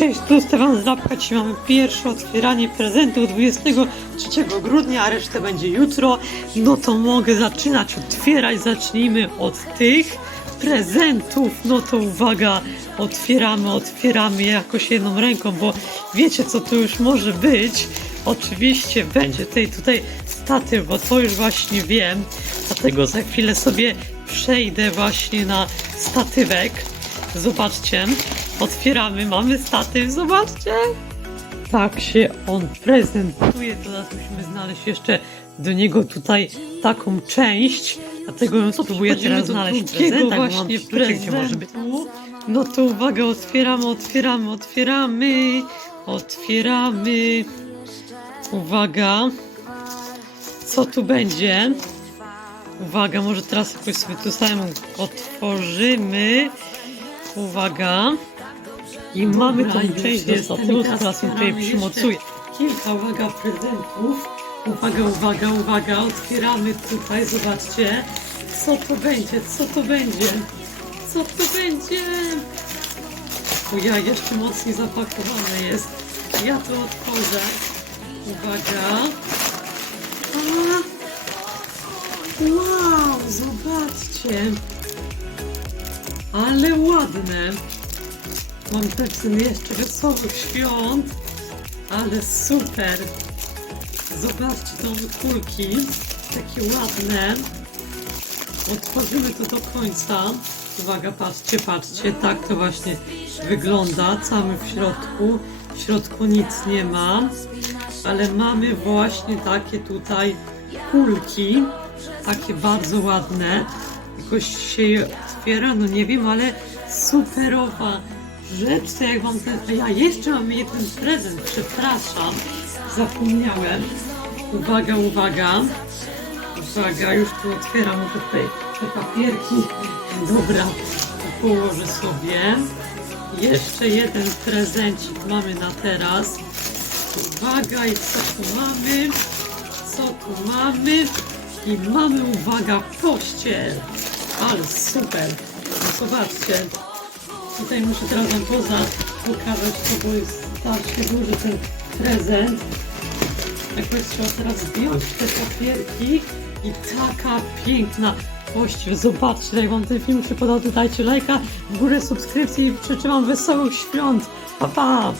Tu Stefan Zapka, dzisiaj mamy pierwsze otwieranie prezentu 23 grudnia, a resztę będzie jutro. No to mogę zaczynać otwierać. Zacznijmy od tych prezentów. No to uwaga, otwieramy, otwieramy jakoś jedną ręką, bo wiecie co tu już może być. Oczywiście będzie tej tutaj statyw, bo to już właśnie wiem. Dlatego za chwilę sobie przejdę właśnie na statywek. Zobaczcie, otwieramy, mamy statyw, zobaczcie. Tak się on prezentuje. Teraz musimy znaleźć jeszcze do niego tutaj taką część. Dlatego ją spróbuję teraz znaleźć prezent. Tak, właśnie gdzie może być. prezentu. No to uwaga, otwieramy, otwieramy, otwieramy, otwieramy. Uwaga. Co tu będzie? Uwaga, może teraz jakoś sobie tu samemu otworzymy. Uwaga. I mamy tą część do teraz teraz ją tutaj przymocuję. Kilka, uwaga, prezentów. Uwaga, uwaga, uwaga, otwieramy tutaj, zobaczcie. Co to będzie, co to będzie? Co to będzie? O ja, jeszcze mocniej zapakowane jest. Ja to otworzę. Uwaga. A, wow, zobaczcie. Ale ładne. Mam ten jeszcze wesołych świąt. Ale super. Zobaczcie tą kulki. Takie ładne. Otworzymy to do końca. Uwaga, patrzcie, patrzcie. Tak to właśnie wygląda. Cały w środku. W środku nic nie ma. Ale mamy właśnie takie tutaj kulki. Takie bardzo ładne. Jakoś się je otwiera, no nie wiem, ale superowa rzecz. To jak wam ten... Ja jeszcze mam jeden prezent, przepraszam. Zapomniałem. Uwaga, uwaga. Uwaga, już tu otwieram tutaj te papierki. Dobra, położę sobie. Jeszcze jeden prezencik mamy na teraz. Uwaga, i co tu mamy? Co tu mamy? I mamy, uwaga, pościel. Ale super. No zobaczcie. Tutaj muszę teraz wam poza pokazać to, jest strasznie duży ten prezent. Jakoś trzeba teraz zdjąć te papierki i taka piękna pościel. Zobaczcie, jak wam ten film się podobał, dajcie lajka, w górę subskrypcji i życzę wam wesołych świąt. Pa, pa!